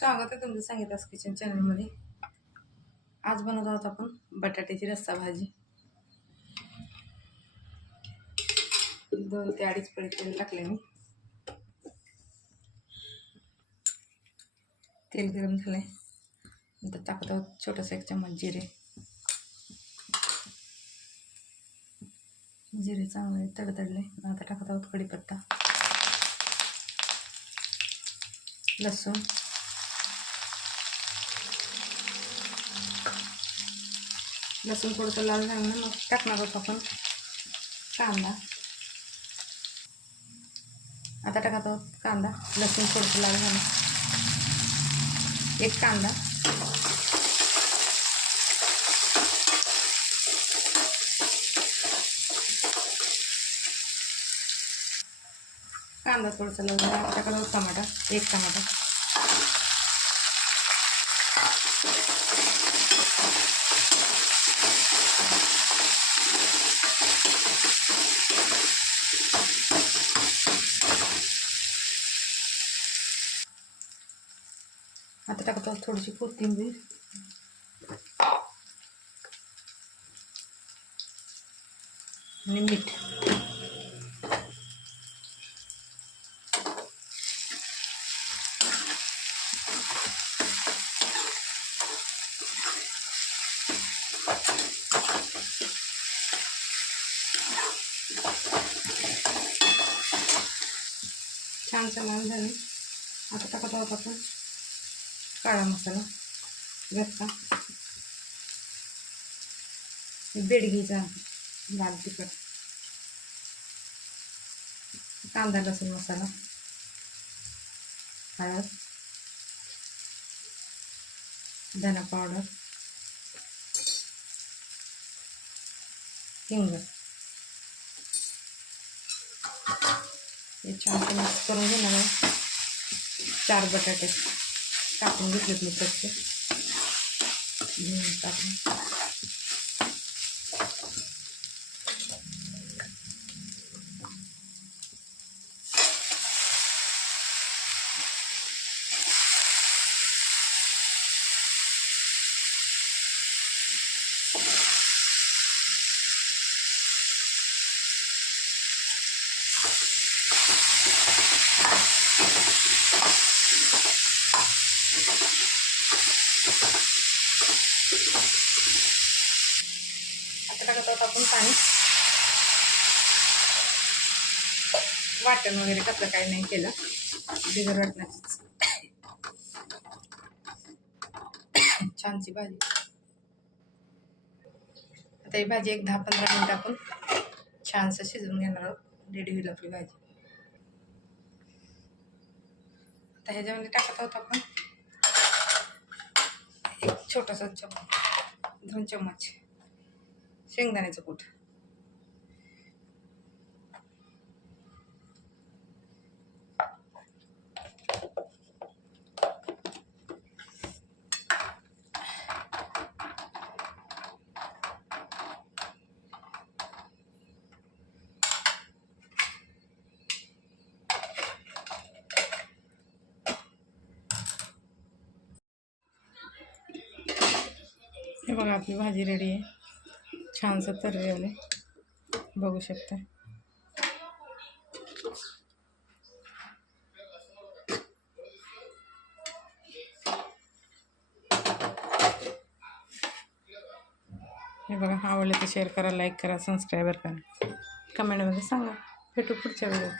स्वागत आहे तुमचं सांगितलं किचन चॅनलमध्ये. आज बनवत आहोत आपण बटाट्याची रस्सा भाजी. दोन ते अडीच पळी तेल टाकले मी. तेल गरम झालंय. नंतर टाकत आहोत छोटासा एक चम्मच जिरे. जिरे चांगले तडतडले. आता टाकत आहोत कढीपत्ता. लसूण. लसूण थोडंसं लाल झालं ना मग टाकणार आहोत आपण कांदा. आता टाकत आहोत कांदा. लसूण थोडंसं लाल झालं. एक कांदा. कांदा थोडंसं लाल झाला टाकत आहोत टमाटा एक टमाटा आता टाकत आहोत थोडीशी कोथिंबीर. आणि मीठ. छान लाल झाले आता टाकत आहोत आपण काळा मसाला. घरचा बेडगीचा लाल तिखट. कांदा लसूण मसाला. हळद. धना पावडर. हिंग. हे छान मिक्स करून घेणार आहे. चार बटाटे टाकून घेतलेत मी कच्चे घेऊन टाकून. आता टाकत आहोत आपण पाणी. वाटण वगैरे कसलं काय नाही केलं. बिगर वाटणार छानशी भाजी. आता ही भाजी एक दहा पंधरा मिनिट आपण छानसं शिजवून घेणार आहोत. रेडी होईल आपली भाजी. आता ह्याच्यामध्ये टाकत आहोत आपण. छोटासा चम्मच दोन चम्मच शेंगदाण्याचं कूट. हे बघा भाजी रेडी आहे. छानसं तर्रेवले बघू शकता. हे बघा, आवडलं तर करा लाईक करा सबस्क्राईबर करा. कमेंटमध्ये सांगा. भेटू पुढच्या वेळेस